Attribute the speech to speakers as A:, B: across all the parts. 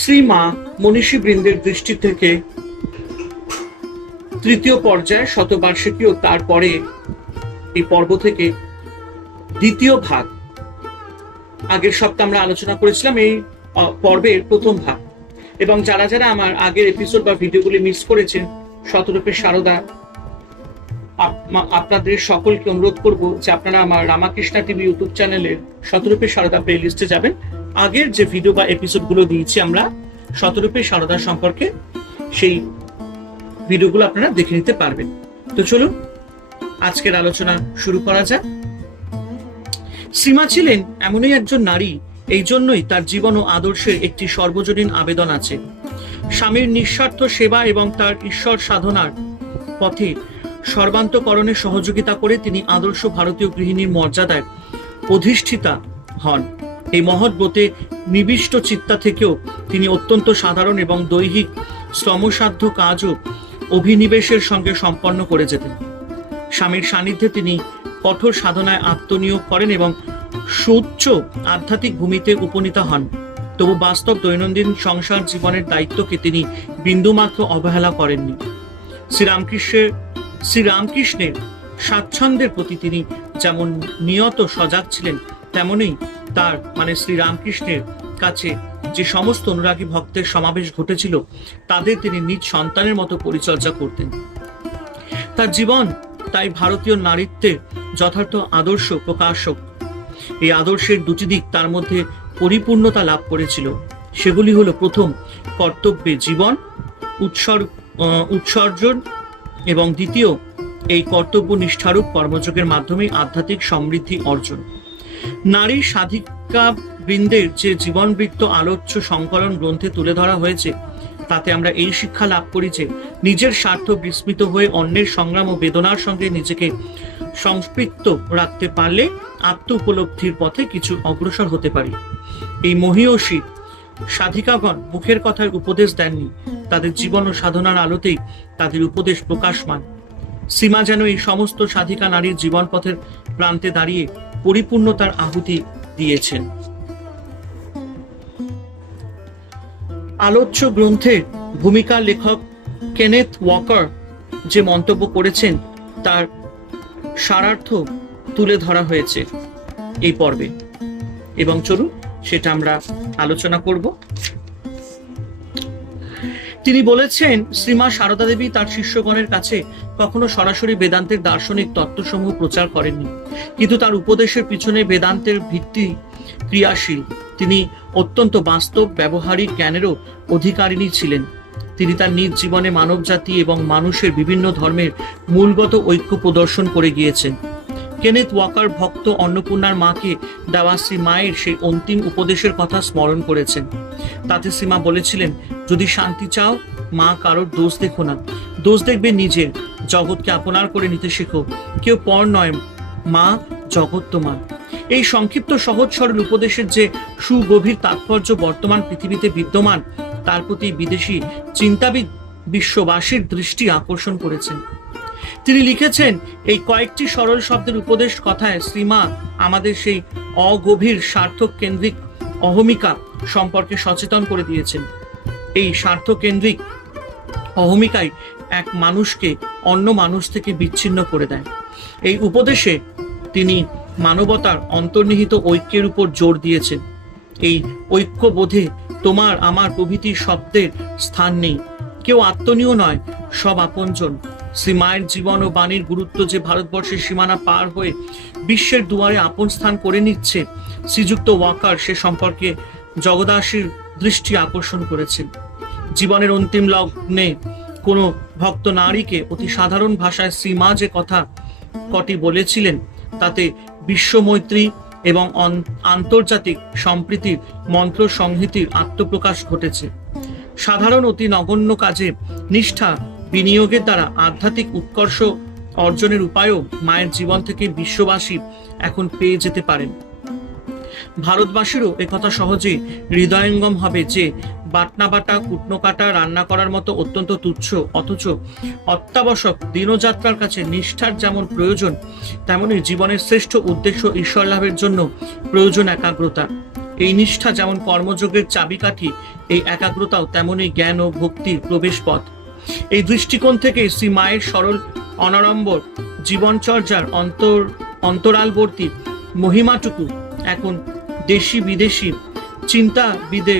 A: শ্রী মা মনীষী বৃন্দের দৃষ্টি থেকে তৃতীয় পর্যায়ে শতবার্ষিকী ও তারপরে এই পর্ব থেকে দ্বিতীয় ভাগ আগের সপ্তাহে আমরা আলোচনা করেছিলাম এই পর্বের প্রথম ভাগ এবং যারা যারা আমার আগের এপিসোড বা ভিডিওগুলি মিস করেছেন শতরূপের সারদা আপনাদের সকলকে অনুরোধ করব যে আপনারা আমার রামাকৃষ্ণা টিভি ইউটিউব চ্যানেলের শতরূপে সারদা প্লে লিস্টে যাবেন আগের যে ভিডিও বা এপিসোডগুলো দিয়েছি আমরা শতরূপে সারদা সম্পর্কে সেই ভিডিওগুলো আপনারা দেখে নিতে পারবেন তো চলুন আজকের আলোচনা শুরু করা যাক সীমা ছিলেন এমনই একজন নারী এই জন্যই তার জীবন ও আদর্শের একটি সর্বজনীন আবেদন আছে স্বামীর নিঃস্বার্থ সেবা এবং তার ঈশ্বর সাধনার পথে সর্বান্তকরণে সহযোগিতা করে তিনি আদর্শ ভারতীয় গৃহিণীর মর্যাদায় অধিষ্ঠিতা হন এই মহৎ ব্রতে নিবিষ্ট চিত্তা থেকেও তিনি অত্যন্ত সাধারণ এবং দৈহিক শ্রমসাধ্য কাজও অভিনিবেশের সঙ্গে সম্পন্ন করে যেতেন স্বামীর সান্নিধ্যে তিনি কঠোর সাধনায় আত্মনিয়োগ করেন এবং সুচ্চ আধ্যাত্মিক ভূমিতে উপনীত হন তবু বাস্তব দৈনন্দিন সংসার জীবনের দায়িত্বকে তিনি বিন্দুমাত্র অবহেলা করেননি শ্রীরামকৃষ্ণের শ্রীরামকৃষ্ণের স্বাচ্ছন্দ্যের প্রতি তিনি যেমন নিয়ত সজাগ ছিলেন তেমনই তার মানে শ্রীরামকৃষ্ণের কাছে যে সমস্ত অনুরাগী ভক্তের সমাবেশ ঘটেছিল তাদের তিনি নিজ সন্তানের মতো পরিচর্যা করতেন তার জীবন তাই ভারতীয় নারীত্বের যথার্থ আদর্শ প্রকাশক এই আদর্শের দুটি দিক তার মধ্যে পরিপূর্ণতা লাভ করেছিল সেগুলি হলো প্রথম কর্তব্যে জীবন উৎসর্গ উৎসর্জন এবং দ্বিতীয় এই কর্তব্য নিষ্ঠারূপ কর্মযোগের মাধ্যমে আধ্যাত্মিক সমৃদ্ধি অর্জন নারী সাধিকা বৃন্দের যে জীবনবৃত্ত আলোচ্য সংকলন গ্রন্থে তুলে ধরা হয়েছে তাতে আমরা এই শিক্ষা লাভ করি যে নিজের স্বার্থ বিস্মিত হয়ে অন্যের সংগ্রাম ও বেদনার সঙ্গে নিজেকে সংস্পৃক্ত রাখতে পারলে আত্ম উপলব্ধির পথে কিছু অগ্রসর হতে পারি এই মহীয়সী সাধিকাগণ মুখের কথায় উপদেশ দেননি তাদের জীবন ও সাধনার আলোতেই তাদের উপদেশ প্রকাশমান সীমা যেন এই সমস্ত সাধিকা নারীর জীবনপথের প্রান্তে দাঁড়িয়ে পরিপূর্ণতার আহুতি দিয়েছেন আলোচ্য গ্রন্থে ভূমিকা লেখক কেনেথ ওয়াকার যে মন্তব্য করেছেন তার সারার্থ তুলে ধরা হয়েছে এই পর্বে এবং চলুন সেটা আমরা আলোচনা করব তিনি বলেছেন শ্রীমা সারদা দেবী তার শিষ্যগণের কাছে কখনো সরাসরি বেদান্তের দার্শনিক তত্ত্বসমূহ প্রচার করেননি কিন্তু তার উপদেশের পিছনে বেদান্তের ভিত্তি ক্রিয়াশীল তিনি অত্যন্ত বাস্তব ব্যবহারিক জ্ঞানেরও অধিকারিণী ছিলেন তিনি তার নিজ জীবনে মানবজাতি এবং মানুষের বিভিন্ন ধর্মের মূলগত ঐক্য প্রদর্শন করে গিয়েছেন কেনেথ ওয়াকার ভক্ত অন্নপূর্ণার মাকে দেওয়া মায়ের সেই অন্তিম উপদেশের কথা স্মরণ করেছেন তাতে সীমা বলেছিলেন যদি শান্তি চাও মা কারোর দোষ দেখো না দোষ দেখবে নিজের জগৎকে আপনার করে নিতে শেখো কেউ পর নয় মা জগৎ তোমার এই সংক্ষিপ্ত সহজ সরল উপদেশের যে সুগভীর তাৎপর্য বর্তমান পৃথিবীতে বিদ্যমান তার প্রতি বিদেশি চিন্তাবিদ বিশ্ববাসীর দৃষ্টি আকর্ষণ করেছেন তিনি লিখেছেন এই কয়েকটি সরল শব্দের উপদেশ কথায় শ্রীমা আমাদের সেই অগভীর স্বার্থক কেন্দ্রিক অহমিকা সম্পর্কে সচেতন করে দিয়েছেন এই স্বার্থ কেন্দ্রিক অহমিকাই এক মানুষকে অন্য মানুষ থেকে বিচ্ছিন্ন করে দেয় এই উপদেশে তিনি মানবতার অন্তর্নিহিত ঐক্যের উপর জোর দিয়েছেন এই ঐক্যবোধে তোমার আমার প্রভৃতি শব্দের স্থান নেই কেউ আত্মনীয় নয় সব আপনজন শ্রী মায়ের জীবন ও বাণীর গুরুত্ব যে ভারতবর্ষের সীমানা পার হয়ে বিশ্বের দুয়ারে আপন স্থান করে নিচ্ছে শ্রীযুক্ত ওয়াকার সে সম্পর্কে জগদাসীর দৃষ্টি আকর্ষণ করেছেন জীবনের অন্তিম লগ্নে কোনো ভক্ত নারীকে অতি সাধারণ ভাষায় শ্রীমা যে কথা কটি বলেছিলেন তাতে বিশ্বমৈত্রী এবং আন্তর্জাতিক সম্প্রীতির মন্ত্র সংহিতির আত্মপ্রকাশ ঘটেছে সাধারণ অতি নগণ্য কাজে নিষ্ঠা বিনিয়োগের দ্বারা আধ্যাত্মিক উৎকর্ষ অর্জনের উপায়ও মায়ের জীবন থেকে বিশ্ববাসী এখন পেয়ে যেতে পারেন ভারতবাসীরও একথা সহজে হৃদয়ঙ্গম হবে যে বাটনা বাটা কুটনো কাটা রান্না করার মতো অত্যন্ত তুচ্ছ অথচ অত্যাবশ্যক দিনযাত্রার কাছে নিষ্ঠার যেমন প্রয়োজন তেমনই জীবনের শ্রেষ্ঠ উদ্দেশ্য ঈশ্বর লাভের জন্য প্রয়োজন একাগ্রতা এই নিষ্ঠা যেমন কর্মযোগের চাবিকাঠি এই একাগ্রতাও তেমনই জ্ঞান ও ভক্তির প্রবেশ পথ এই দৃষ্টিকোণ থেকে শ্রী মায়ের সরল অনারম্বর জীবনচর্যার অন্তর অন্তরালবর্তী মহিমাটুকু এখন দেশি বিদেশি চিন্তাবিদে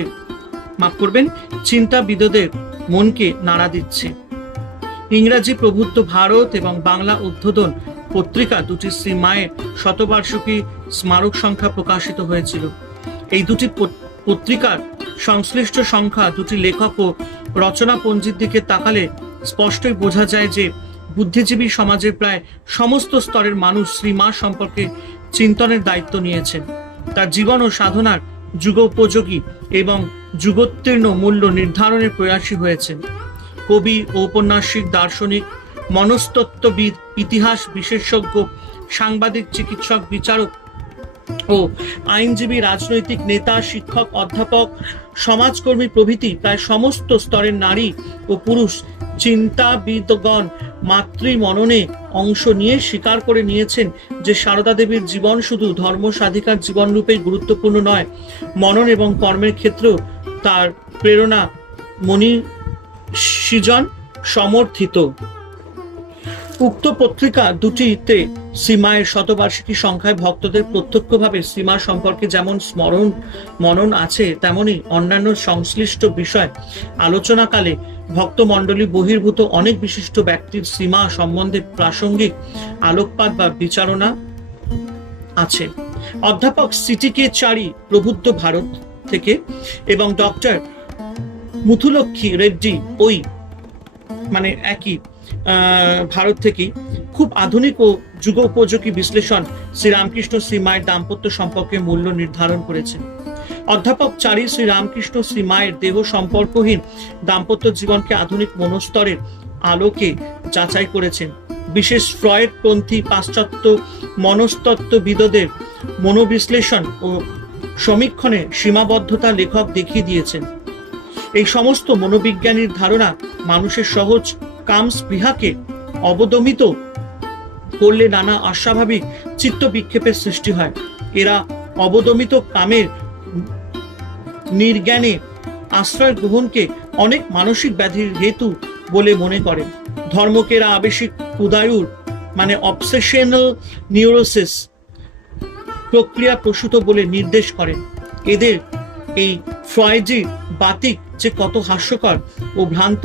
A: মাফ করবেন চিন্তাবিদদের মনকে নাড়া দিচ্ছে ইংরাজি প্রভুত্ব ভারত এবং বাংলা উদ্বোধন পত্রিকা দুটি শ্রী মায়ের শতবার্ষিকী স্মারক সংখ্যা প্রকাশিত হয়েছিল এই দুটি পত্রিকার সংশ্লিষ্ট সংখ্যা দুটি লেখক ও রচনা পঞ্জির দিকে তাকালে স্পষ্টই বোঝা যায় যে বুদ্ধিজীবী সমাজে প্রায় সমস্ত স্তরের মানুষ শ্রী মা সম্পর্কে চিন্তনের দায়িত্ব নিয়েছেন তার জীবন ও সাধনার যুগোপযোগী এবং যুগোত্তীর্ণ মূল্য নির্ধারণের প্রয়াসী হয়েছেন কবি ঔপন্যাসিক দার্শনিক মনস্তত্ত্ববিদ ইতিহাস বিশেষজ্ঞ সাংবাদিক চিকিৎসক বিচারক ও আইনজীবী রাজনৈতিক নেতা শিক্ষক অধ্যাপক সমাজকর্মী প্রভৃতি প্রায় সমস্ত স্তরের নারী ও পুরুষ চিন্তাবিদগণ মননে অংশ নিয়ে স্বীকার করে নিয়েছেন যে সারদা দেবীর জীবন শুধু ধর্ম সাধিকার রূপে গুরুত্বপূর্ণ নয় মনন এবং কর্মের ক্ষেত্রেও তার প্রেরণা মনি সৃজন সমর্থিত উক্ত পত্রিকা দুটিতে সীমায়ের শতবার্ষিকী সংখ্যায় ভক্তদের প্রত্যক্ষভাবে সীমা সম্পর্কে যেমন স্মরণ মনন আছে তেমনি অন্যান্য সংশ্লিষ্ট বিষয় আলোচনাকালে ভক্তমণ্ডলী বহির্ভূত অনেক বিশিষ্ট ব্যক্তির সীমা সম্বন্ধে প্রাসঙ্গিক আলোকপাত বা বিচারণা আছে অধ্যাপক সিটিকে চারি প্রবুদ্ধ ভারত থেকে এবং ডক্টর মুথুলক্ষী রেড্ডি ওই মানে একই ভারত থেকেই খুব আধুনিক ও যুগ উপযোগী বিশ্লেষণ শ্রীরামকৃষ্ণ শ্রীমায়ের দাম্পত্য সম্পর্কে মূল্য নির্ধারণ করেছে অধ্যাপক চারি শ্রীরামকৃষ্ণ শ্রীমায়ের দেহ সম্পর্কহীন দাম্পত্য জীবনকে আধুনিক মনস্তরের আলোকে যাচাই করেছেন বিশেষ ফ্রয়েড পন্থী পাশ্চাত্য মনস্তত্ত্ববিদদের মনোবিশ্লেষণ ও সমীক্ষণে সীমাবদ্ধতা লেখক দেখিয়ে দিয়েছেন এই সমস্ত মনোবিজ্ঞানীর ধারণা মানুষের সহজ কাম স্পৃহাকে অবদমিত করলে নানা অস্বাভাবিক চিত্ত বিক্ষেপের সৃষ্টি হয় এরা অবদমিত কামের নির্জ্ঞানে আশ্রয় গ্রহণকে অনেক মানসিক ব্যাধির হেতু বলে মনে করে ধর্মকেরা আবেশিক উদায়ুর মানে অবসেশনাল নিউরোসিস প্রক্রিয়া প্রসূত বলে নির্দেশ করেন এদের এই ফ্রয়েজি বাতিক যে কত হাস্যকর ও ভ্রান্ত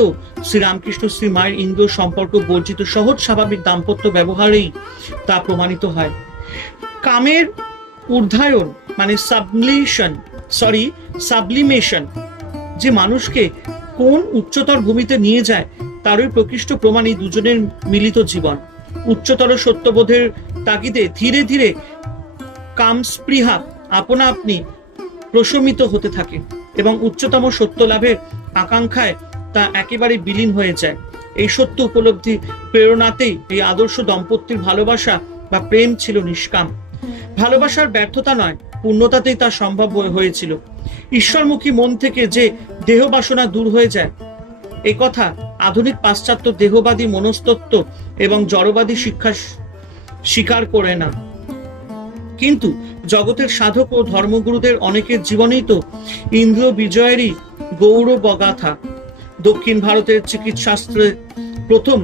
A: শ্রীরামকৃষ্ণ শ্রী মায়ের ইন্দ্র সম্পর্ক বর্জিত সহজ স্বাভাবিক দাম্পত্য ব্যবহারেই তা প্রমাণিত হয় কামের উর্ধায়ন মানে সাবলিশন সরি সাবলিমেশন যে মানুষকে কোন উচ্চতর ভূমিতে নিয়ে যায় তারই প্রকৃষ্ট প্রমাণ এই দুজনের মিলিত জীবন উচ্চতর সত্যবোধের তাগিদে ধীরে ধীরে কামস্পৃহা আপনা আপনি প্রশমিত হতে থাকে এবং উচ্চতম সত্য লাভের আকাঙ্ক্ষায় তা একেবারে বিলীন হয়ে যায় এই সত্য উপলব্ধি প্রেরণাতেই এই আদর্শ দম্পতির ভালোবাসা বা প্রেম ছিল নিষ্কাম ভালোবাসার ব্যর্থতা নয় পূর্ণতাতেই তা সম্ভব হয়েছিল ঈশ্বরমুখী মন থেকে যে দেহ বাসনা দূর হয়ে যায় এ কথা আধুনিক পাশ্চাত্য দেহবাদী মনস্তত্ত্ব এবং জড়বাদী শিক্ষা স্বীকার করে না কিন্তু জগতের সাধক ও ধর্মগুরুদের অনেকের জীবনেই তো ইন্দ্র বিজয়েরই গৌরবগাথা দক্ষিণ ভারতের চিকিৎসাস্ত্রে প্রথম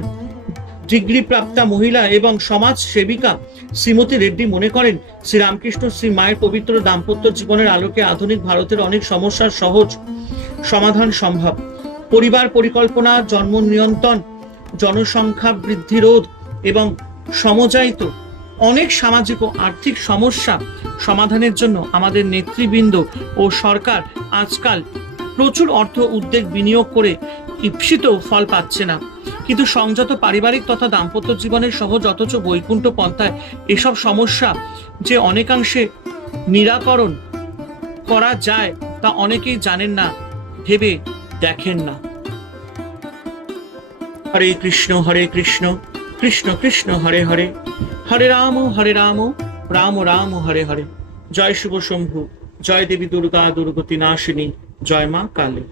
A: ডিগ্রি প্রাপ্তা মহিলা এবং সমাজ সেবিকা শ্রীমতী রেড্ডি মনে করেন শ্রীরামকৃষ্ণ শ্রী মায়ের পবিত্র দাম্পত্য জীবনের আলোকে আধুনিক ভারতের অনেক সমস্যার সহজ সমাধান সম্ভব পরিবার পরিকল্পনা জন্ম নিয়ন্ত্রণ জনসংখ্যা বৃদ্ধি রোধ এবং সমজায়িত অনেক সামাজিক ও আর্থিক সমস্যা সমাধানের জন্য আমাদের নেতৃবৃন্দ ও সরকার আজকাল প্রচুর অর্থ উদ্যোগ বিনিয়োগ করে ইপ্সিত ফল পাচ্ছে না কিন্তু সংযত পারিবারিক তথা দাম্পত্য জীবনের সহজ অথচ বৈকুণ্ঠ পন্থায় এসব সমস্যা যে অনেকাংশে নিরাকরণ করা যায় তা অনেকেই জানেন না ভেবে দেখেন না হরে কৃষ্ণ হরে কৃষ্ণ কৃষ্ণ কৃষ্ণ হরে হরে হরে রাম হরে রাম রাম রাম হরে হরে জয় শুভ শম্ভু জয় দেবী দুর্গা দুর্গতি নাশিনী জয় মা কালী